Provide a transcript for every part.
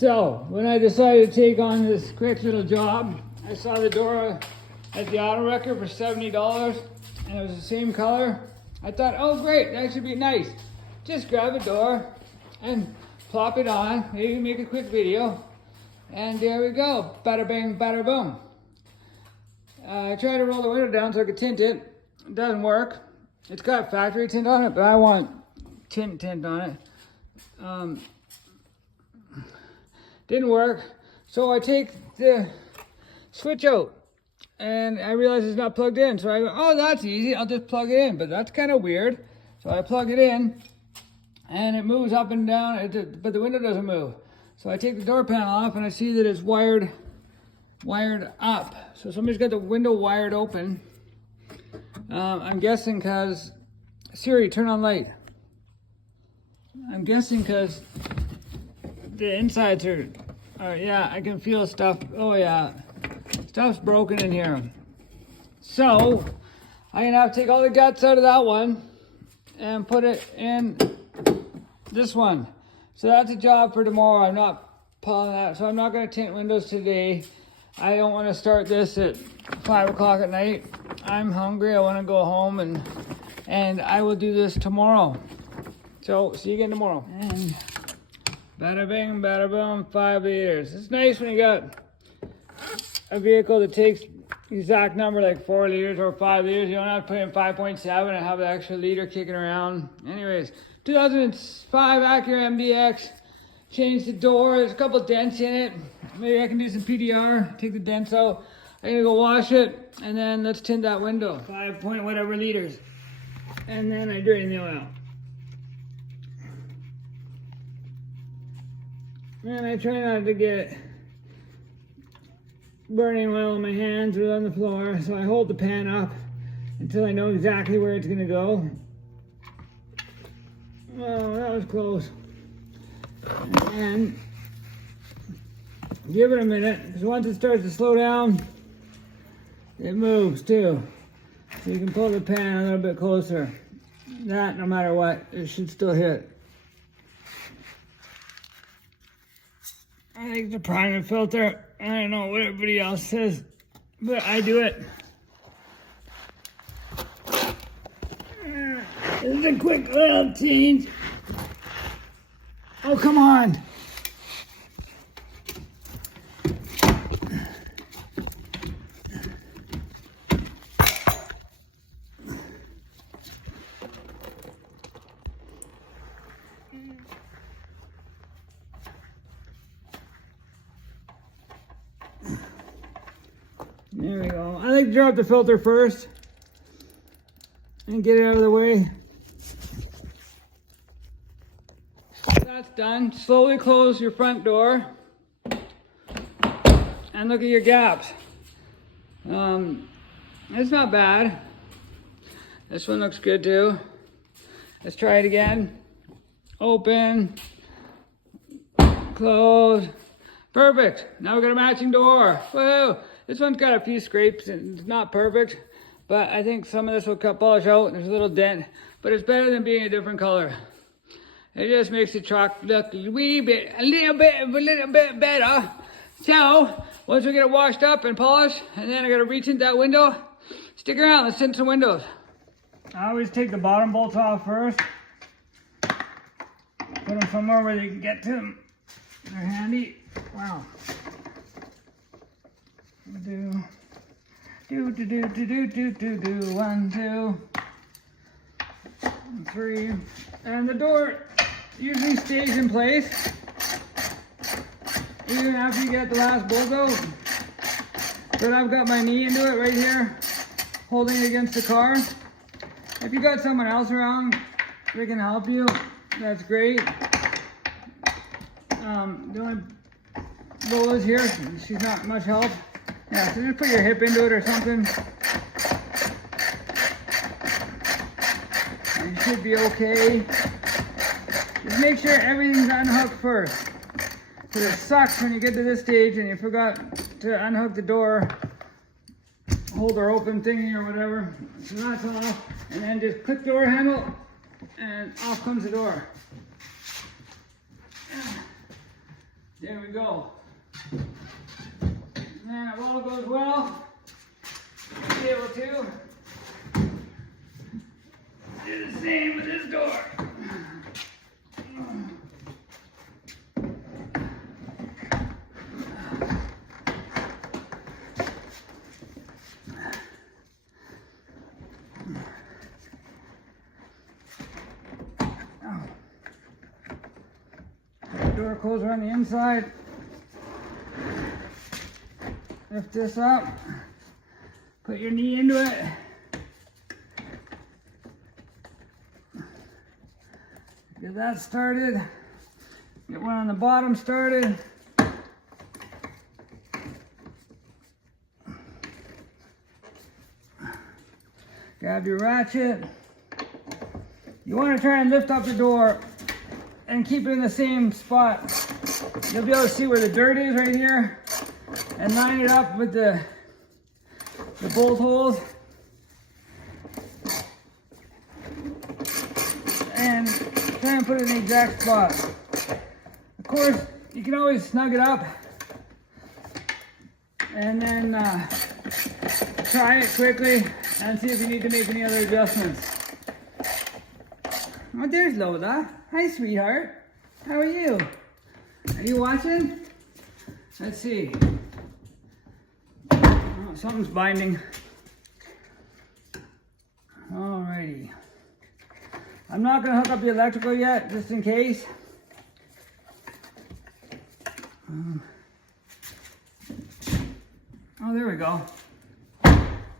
So, when I decided to take on this quick little job, I saw the door at the auto wrecker for $70 and it was the same color. I thought, oh great, that should be nice. Just grab a door and plop it on, maybe make a quick video, and there we go. Bada bang, bada boom. I tried to roll the window down so I could tint it. It doesn't work. It's got factory tint on it, but I want tint on it. Didn't work. So I take the switch out and I realize it's not plugged in. So I go, oh, that's easy. I'll just plug it in, but that's kind of weird. So I plug it in and it moves up and down, but the window doesn't move. So I take the door panel off and I see that it's wired up. So somebody's got the window wired open. I'm guessing because, Siri, turn on light. I'm guessing because the insides are, yeah, I can feel stuff. Oh yeah, stuff's broken in here. So I'm gonna have to take all the guts out of that one and put it in this one. So that's a job for tomorrow. I'm not pulling that, so I'm not gonna tint windows today. I don't want to start this at 5 o'clock at night. I'm hungry. I want to go home and I will do this tomorrow. So see you again tomorrow. And bada bing, bada boom, 5 liters. It's nice when you got a vehicle that takes exact number like 4 liters or 5 liters. You don't have to put in 5.7 and have an extra liter kicking around. Anyways, 2005 Acura MDX. Changed the door. There's a couple dents in it. Maybe I can do some PDR. Take the dents out. I'm gonna go wash it and then let's tint that window. 5 point whatever liters. And then I drain the oil. And I try not to get burning oil on my hands or on the floor, so I hold the pan up until I know exactly where it's gonna go. Oh, that was close. And give it a minute, because once it starts to slow down, it moves too. So you can pull the pan a little bit closer. That, no matter what, it should still hit. I think the primer filter, I don't know what everybody else says, but I do it. This is a quick little change. Oh, come on. There we go. I like to drop the filter first and get it out of the way. That's done. Slowly close your front door and look at your gaps. It's not bad. This one looks good too. Let's try it again. Open, close. Perfect. Now we got a matching door. Woo! This one's got a few scrapes and it's not perfect, but I think some of this will cut polish out. There's a little dent, but it's better than being a different color. It just makes the truck look a little bit better. So once we get it washed up and polished, and then I gotta retint that window. Stick around, let's tint some windows. I always take the bottom bolts off first. Put them somewhere where you can get to them. They're handy. Wow. 1, 2, 3, and the door usually stays in place even after you get the last bolt out. But I've got my knee into it right here, holding it against the car. If you got someone else around that can help you, that's great. The only Lola's here, she's not much help. Yeah, so just put your hip into it or something. You should be okay. Just make sure everything's unhooked first. Because it sucks when you get to this stage and you forgot to unhook the door holder open thingy or whatever. So that's off. And then just click door handle and off comes the door. There we go. And if all goes well, we'll be able to do the same with this door. Door closer on the inside. Lift this up. Put your knee into it. Get that started. Get one on the bottom started. Grab your ratchet. You want to try and lift up the door and keep it in the same spot. You'll be able to see where the dirt is right here and line it up with the bolt holes and try and put it in the exact spot. Of course, you can always snug it up and then try it quickly and see if you need to make any other adjustments. Oh, there's Lola. Hi, sweetheart. How are you? Are you watching? Let's see. Oh, something's binding. Alrighty. I'm not going to hook up the electrical yet, just in case. Oh, there we go.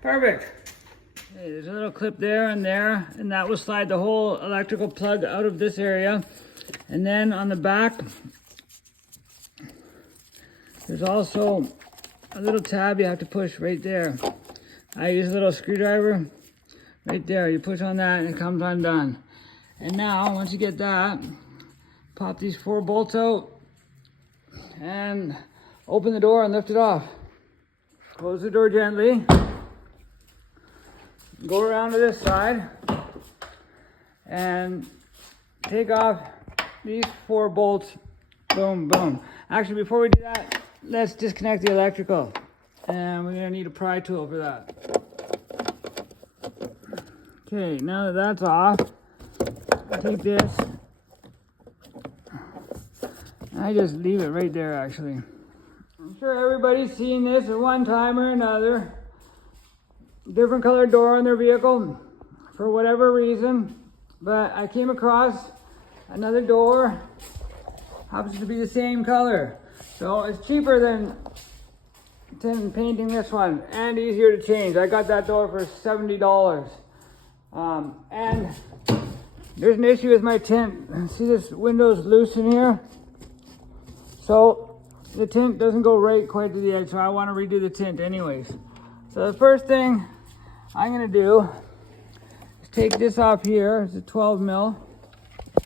Perfect. Okay, there's a little clip there, and that will slide the whole electrical plug out of this area. And then on the back, there's also a little tab you have to push right there. I use a little screwdriver right there. You push on that and it comes undone. And now, once you get that, pop these 4 bolts out and open the door and lift it off. Close the door gently. Go around to this side and take off these 4 bolts. Boom, boom. Actually, before we do that, let's disconnect the electrical. And we're gonna need a pry tool for that. Okay, now that that's off, I'll take this. I just leave it right there, actually. I'm sure everybody's seen this at one time or another. Different colored door on their vehicle for whatever reason, but I came across another door, happens to be the same color, so it's cheaper than painting this one and easier to change. I got that door for $70, and there's an issue with my tint. See, this window's loose in here, so the tint doesn't go right quite to the edge, so I want to redo the tint anyways. So the first thing I'm going to do is take this off here. It's a 12 mil.